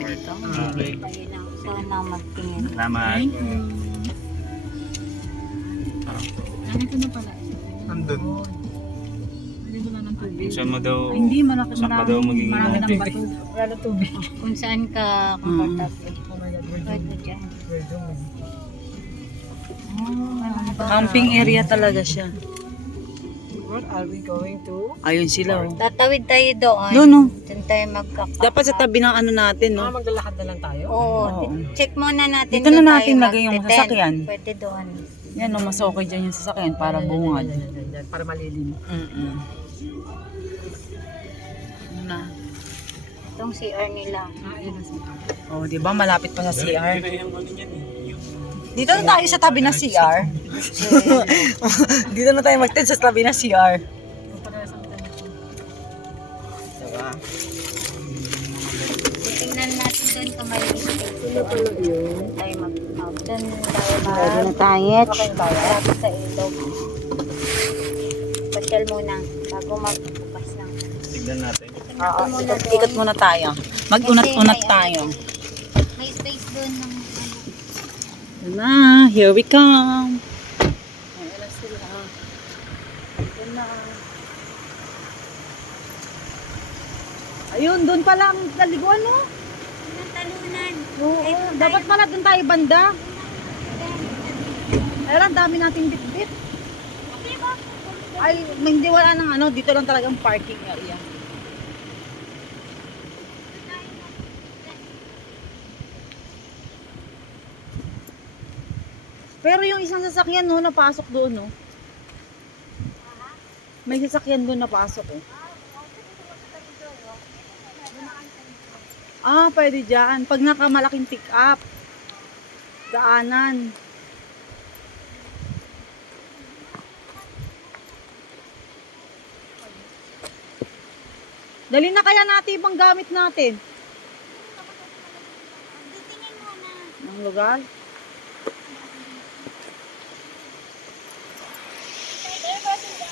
Dito. Okay. Ayun ang sana magtingin. Salamat. Nandito na pala. Andun. Nandito na ng tubig. Saan mo daw, Ay, hindi, malaki, saan ka daw magiging marami ng tubig? bato. Wala na tubig. Kung saan ka komportable. Oh my God, we're Pwede dyan. Camping area talaga siya. What are we going to? Ayun sila oh. Tatawid tayo doon. Doon oh. Doon tayo magkaka. Dapat sa tabi ng ano natin no. Maglalakad na lang tayo? Oo. Oo. Check muna natin. Dito na doon natin tayo lagay yung magte-tent. sasakyan. Pwede doon. Yan oh, mas okay dyan yung sasakyan para bungad. Yan, para malilim. Na. Itong CR nila. Yan na siya. Oh, di ba malapit pa sa CR? Yun na yung ano niyan eh. Dito na tayo sa tabi ng CR. Dito na tayo mag-tent sa tabi ng CR. Diba? Tingnan natin doon kung may space. Doon tayo mag-out. Doon tayo Pwede na tayo. Malapit sa ilog. Pasyal muna bago magbukas ng. Tignan natin. Oo, ikot muna tayo. Mag-unat-unat tayo. May space doon ng Yan na, here we come. Ayan na sila. Ayan na. Ayun, doon pala ang taliguan, no? talunan. Oo, dapat pala doon tayo banda. Ayun, ang dami nating bit-bit. Ay, hindi wala nang ano, dito lang talagang parking area. Pero yung isang sasakyan no, napasok doon no. May sasakyan doon napasok eh. Ah, pwede dyan. Pag nakamalaking pick up. Daanan. Dali na kaya natin ibang gamit natin. Titingin muna. Ang lugar.